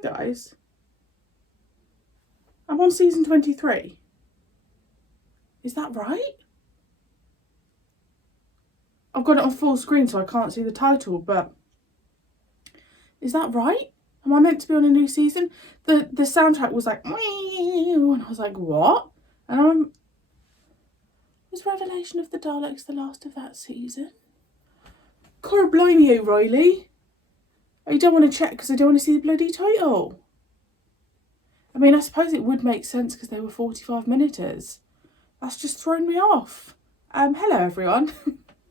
Hi guys. I'm on season 23. Is that right? I've got it on full screen so I can't see the title, but is that right? Am I meant to be on a new season? The soundtrack was like, and I was like, what? And was Revelation of the Daleks the last of that season? God blame you, Riley. I don't want to check because I don't want to see the bloody title. I mean, I suppose it would make sense because they were 45-minuters. That's just thrown me off. Hello everyone.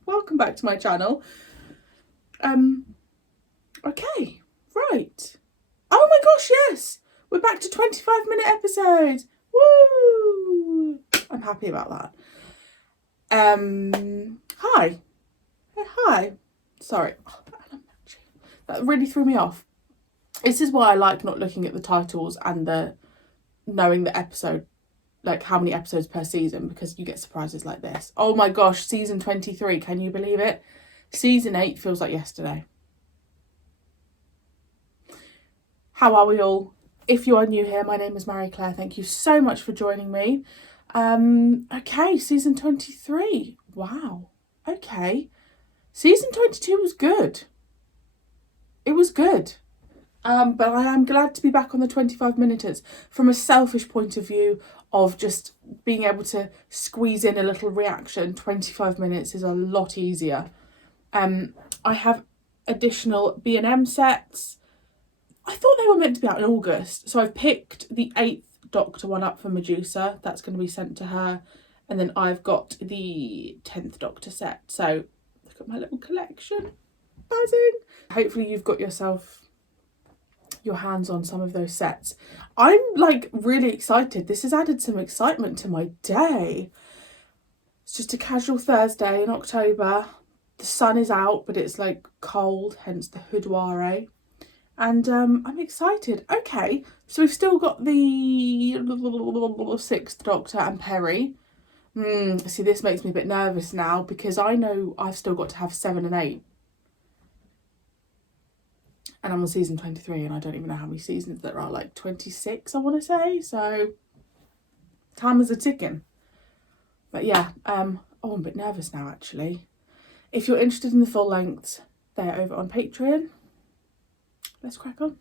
Welcome back to my channel. Okay, right. Oh my gosh, yes! We're back to 25-minute episodes. Woo! I'm happy about that. Hi. Hey, hi. Sorry. That really threw me off. This is why I like not looking at the titles and knowing the episode, like how many episodes per season, because you get surprises like this. Oh my gosh, season 23, can you believe it? Season 8 feels like yesterday. How are we all? If you are new here, my name is Marie-Clare. Thank you so much for joining me. Okay, season 23. Wow. Okay. Season 22 was good. It was good. But I am glad to be back on the 25-minuters from a selfish point of view of just being able to squeeze in a little reaction. 25 minutes is a lot easier. I have additional B&M sets. I thought they were meant to be out in August. So I've picked the 8th Doctor one up for Medusa. That's going to be sent to her. And then I've got the 10th Doctor set. So look at my little collection. Buzzing. Hopefully you've got your hands on some of those sets. I'm like really excited. This has added some excitement to my day. It's just a casual Thursday in October. The sun is out, but it's like cold, hence the houdoir. And I'm excited. Okay, so we've still got the 6th Doctor and Perry. See, this makes me a bit nervous now because I know I've still got to have 7 and 8. And I'm on season 23 and I don't even know how many seasons there are, like 26 I want to say, so time is a ticking. But yeah, I'm a bit nervous now actually. If you're interested in the full lengths, they're over on Patreon. Let's crack on.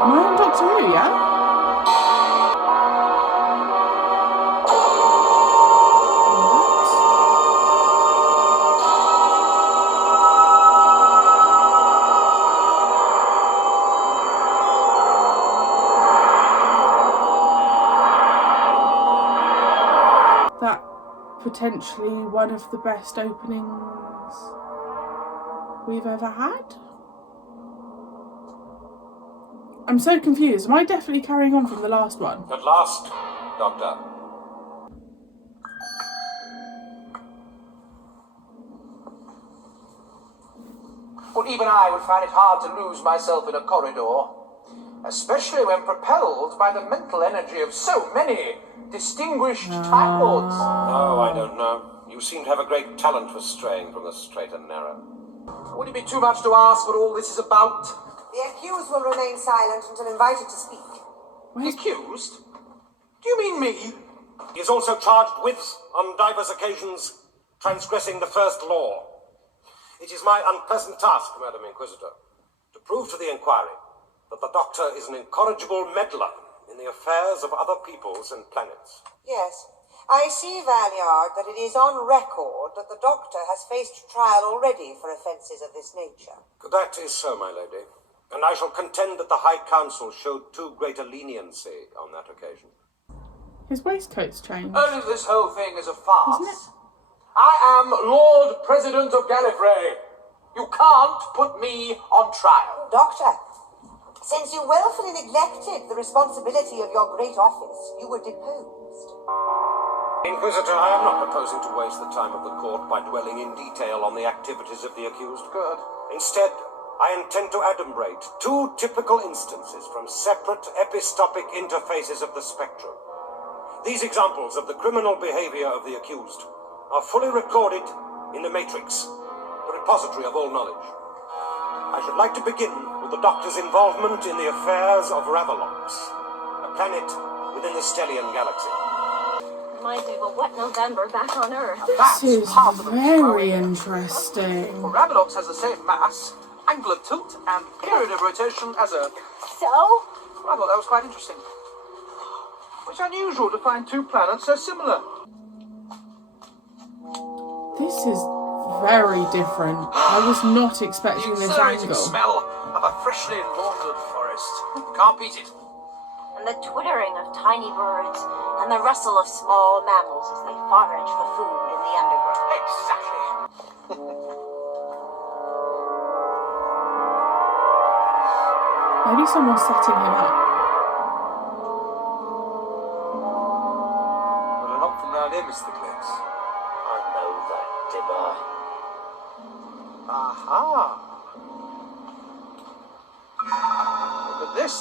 Am I on Doctor Who, yeah? That potentially one of the best openings we've ever had. I'm so confused. Am I definitely carrying on from the last one? At last, Doctor. Well, even I would find it hard to lose myself in a corridor, especially when propelled by the mental energy of so many distinguished Time Lords. Oh, I don't know. You seem to have a great talent for straying from the straight and narrow. Would it be too much to ask what all this is about? The accused will remain silent until invited to speak. The accused? Do you mean me? He is also charged with, on divers occasions, transgressing the first law. It is my unpleasant task, Madam Inquisitor, to prove to the inquiry that the Doctor is an incorrigible meddler in the affairs of other peoples and planets. Yes. I see, Valliard, that it is on record that the Doctor has faced trial already for offences of this nature. That is so, my lady. And I shall contend that the High Council showed too great a leniency on that occasion. His waistcoat's changed. Only this whole thing is a farce. I am Lord President of Gallifrey. You can't put me on trial. Doctor, since you willfully neglected the responsibility of your great office, you were deposed. Inquisitor, I am not proposing to waste the time of the court by dwelling in detail on the activities of the accused. Good. Instead, I intend to adumbrate two typical instances from separate epistopic interfaces of the spectrum. These examples of the criminal behavior of the accused are fully recorded in the Matrix, the repository of all knowledge. I should like to begin with the Doctor's involvement in the affairs of Ravalox, a planet within the Stellian galaxy. Reminds me of a wet November back on Earth. This is part of the very Well, interesting. Ravalox has the same mass, angle of tilt, and period of rotation as Earth. So? I thought that was quite interesting. It's unusual to find two planets so similar. This is very different. I was not expecting The this exhilarating angle. smell of a freshly laundered forest. Can't beat it. And the twittering of tiny birds and the rustle of small mammals as they forage for food in the undergrowth. Exactly. Maybe someone's setting him up. Well, they're not from round here, Mr. Glitz. I know that, Dibber. Aha. Look at this.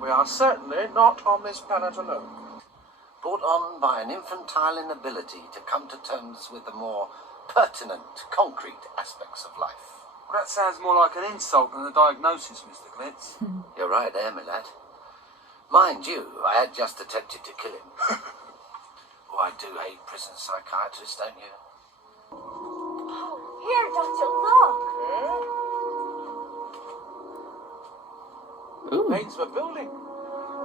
We are certainly not on this planet alone. Brought on by an infantile inability to come to terms with the more pertinent, concrete aspects of life. Well, that sounds more like an insult than a diagnosis, Mr. Glitz. You're right there, my lad. Mind you, I had just attempted to kill him. Oh, I do hate prison psychiatrists, don't you? Oh, here, Doctor, look! Ooh. Names of a building.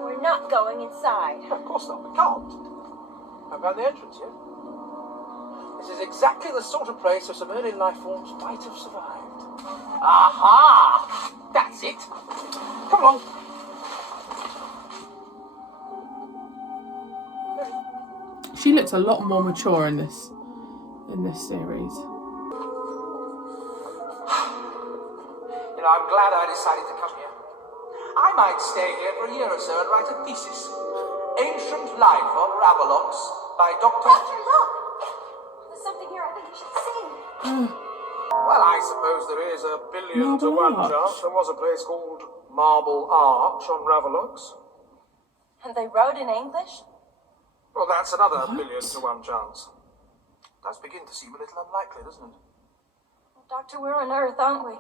We're not going inside. Of course not, we can't. I found the entrance here. This is exactly the sort of place where some early life forms might have survived. Aha! That's it. Come along. She looks a lot more mature in this series. You know, I'm glad I decided to come here. I might stay here for a year or so and write a thesis. Ancient Life on Ravalox by Dr. Doctor, look! There's something here I think you should see. Well, I suppose there is a billion to one Marble Arch. chance there was a place called Marble Arch on Ravalox. And they wrote in English? Well, that's another What? billion to one chance. Does begin to seem a little unlikely, doesn't it? Well, Doctor, we're on Earth, aren't we?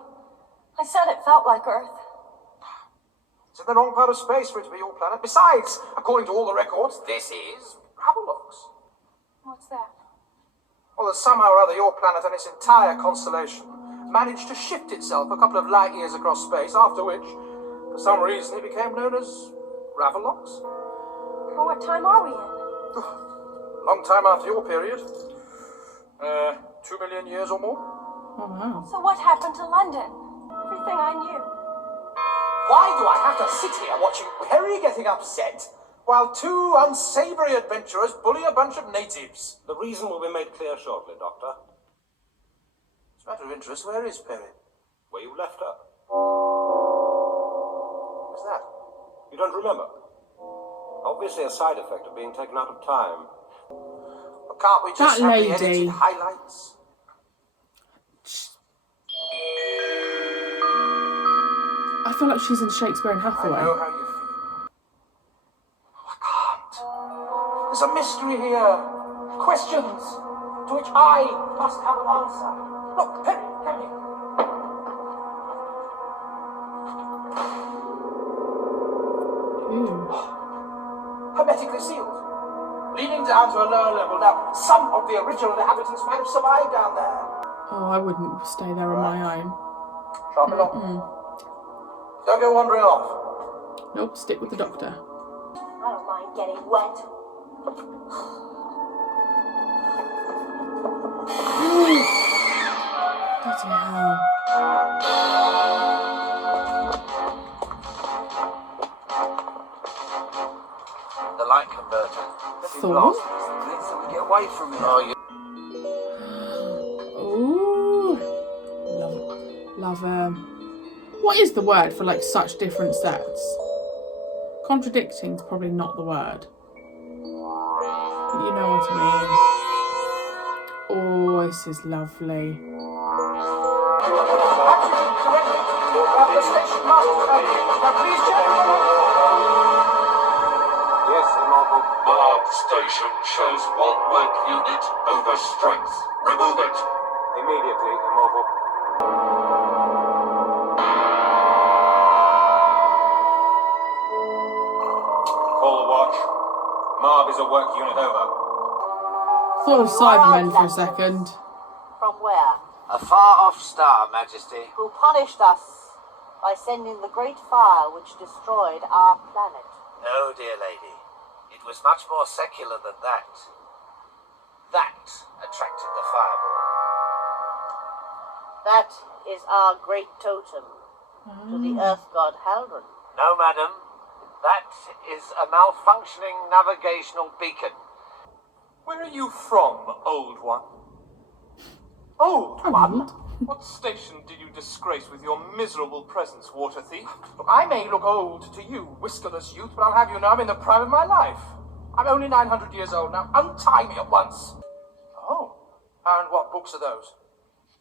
I said it felt like Earth. It's in the wrong part of space for it to be your planet. Besides, according to all the records, this is Ravalox. What's that? Well, that somehow or other your planet and its entire constellation managed to shift itself a couple of light years across space, after which, for some reason, it became known as Ravalox. Well, what time are we in? Long time after your period. 2 million years or more. Oh wow. So what happened to London? Everything I knew. Why do I have to sit here watching Perry getting upset while two unsavory adventurers bully a bunch of natives? The reason will be made clear shortly, Doctor. It's a matter of interest. Where is Perry? Where you left her. What's that? You don't remember? Obviously a side effect of being taken out of time. Well, can't we just That have the lady. edited highlights? I feel like she's in Shakespeare and I Hathaway. know how you feel. Oh, I can't. There's a mystery here. Questions to which I must have an answer. Look, Perry, come here. Ooh. Hermetically sealed. Leading down to a lower level. Now, some of the original inhabitants might have survived down there. Oh, I wouldn't stay there on my own. Sharp along. Don't go wandering off. Nope, stick with the Doctor. I don't mind getting wet. Bloody hell. The light converter. Thorn? So we get away from here. Oh, you Ooh. Love what is the word for like such different sets? Contradicting is probably not the word. But you know what I mean. Oh, this is lovely. The station master. Now, please, gentlemen. Yes, Immortal. Mob station shows one work unit over strength. Remove it. Immediately, Immortal. Call the watch. Marb is a work unit over. Thought of Cybermen for a second. From where? A far-off star, Majesty. Who punished us by sending the great fire which destroyed our planet. No, dear lady. It was much more secular than that. That attracted the fireball. That is our great totem to the Earth God Haldron. No, madam. That is a malfunctioning navigational beacon. Where are you from, old one? Old one? What station did you disgrace with your miserable presence, water thief? Look, I may look old to you, whiskerless youth, but I'll have you know I'm in the prime of my life. I'm only 900 years old now. Untie me at once. Oh, and what books are those?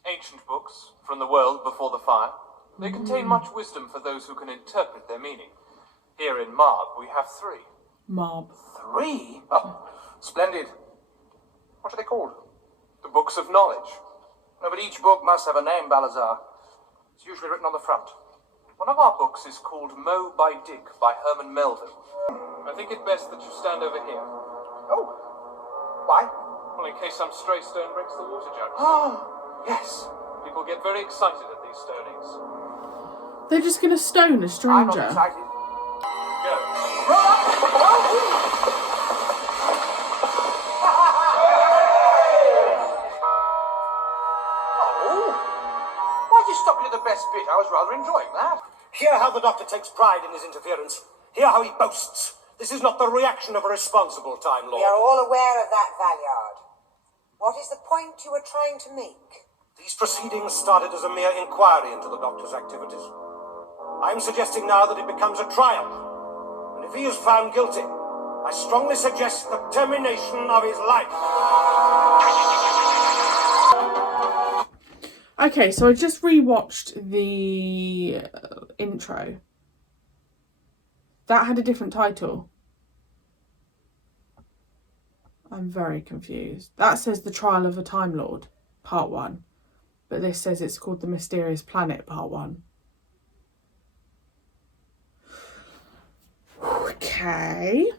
Ancient books from the world before the fire. They contain much wisdom for those who can interpret their meaning. Here in Marb, we have 3. Mob. 3? Oh, splendid. What are they called? The Books of Knowledge. No, but each book must have a name, Balazar. It's usually written on the front. One of our books is called Mow by Dick by Herman Melville. I think it best that you stand over here. Oh, why? Well, in case some stray stone breaks the water jugs. Oh, yes. People get very excited at these stonings. They're just going to stone a I'm not stranger. excited. Go. Roll up! Oh. Why'd you stop me at the best bit? I was rather enjoying that. Hear how the Doctor takes pride in his interference. Hear how he boasts. This is not the reaction of a responsible Time Lord. We are all aware of that, Valyard. What is the point you are trying to make? These proceedings started as a mere inquiry into the Doctor's activities. I'm suggesting now that it becomes a trial. And if he is found guilty, I strongly suggest the termination of his life. Okay, so I just rewatched the intro. That had a different title. I'm very confused. That says The Trial of a Time Lord, Part 1. But this says it's called The Mysterious Planet, Part 1. Okay.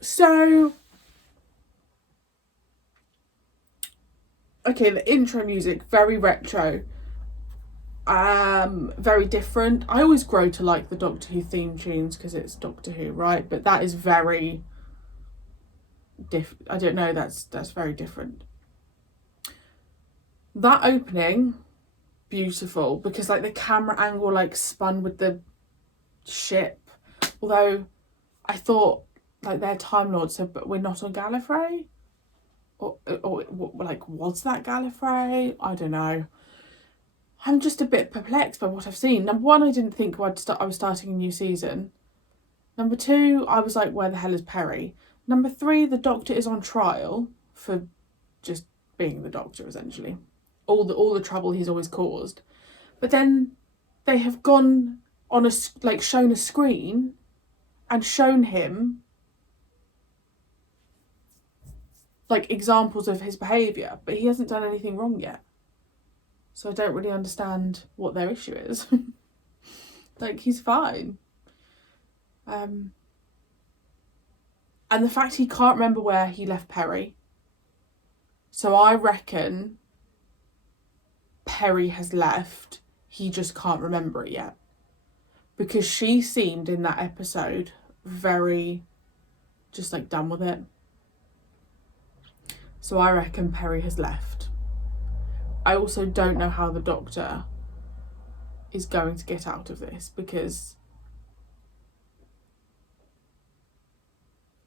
So... okay, the intro music, very retro. Very different. I always grow to like the Doctor Who theme tunes because it's Doctor Who, right? But that is very I don't know, that's very different. That opening, beautiful, because like the camera angle like spun with the ship. Although I thought like they're Time Lords, so but we're not on Gallifrey? Or like, was that Gallifrey? I don't know. I'm just a bit perplexed by what I've seen. Number one, I didn't think I was starting a new season. Number two, I was like, where the hell is Perry? Number three, the Doctor is on trial for just being the Doctor, essentially. All the trouble he's always caused. But then they have gone on shown a screen and shown him like examples of his behaviour, but he hasn't done anything wrong yet. So I don't really understand what their issue is. Like, he's fine. And the fact he can't remember where he left Perry. So I reckon Perry has left. He just can't remember it yet. Because she seemed in that episode very just like done with it. So I reckon Perry has left. I also don't know how the Doctor is going to get out of this, because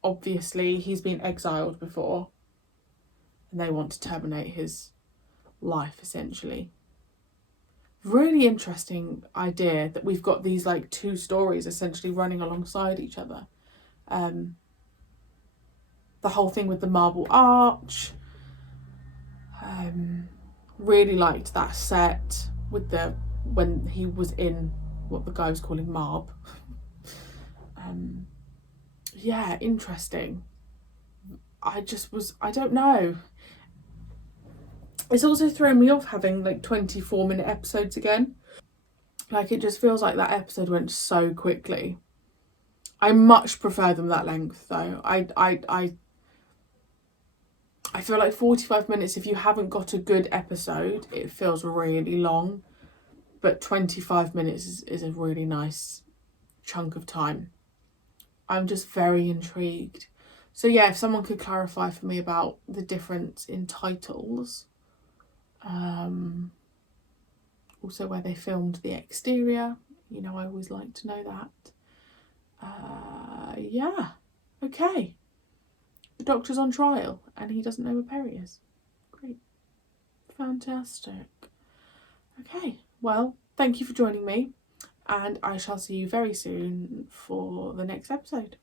obviously he's been exiled before and they want to terminate his life, essentially. Really interesting idea that we've got these like two stories essentially running alongside each other. The whole thing with the marble arch. Really liked that set with when he was in what the guy was calling Marb. Yeah, interesting. I don't know. It's also thrown me off having like 24-minute episodes again. Like, it just feels like that episode went so quickly. I much prefer them that length though. I feel like 45 minutes, if you haven't got a good episode, it feels really long. But 25 minutes is a really nice chunk of time. I'm just very intrigued. So yeah, if someone could clarify for me about the difference in titles. Also where they filmed the exterior. You know, I always like to know that. Yeah. Okay. The doctor's on trial and he doesn't know where Perry is. Great. Fantastic. Okay. Well, thank you for joining me, and I shall see you very soon for the next episode.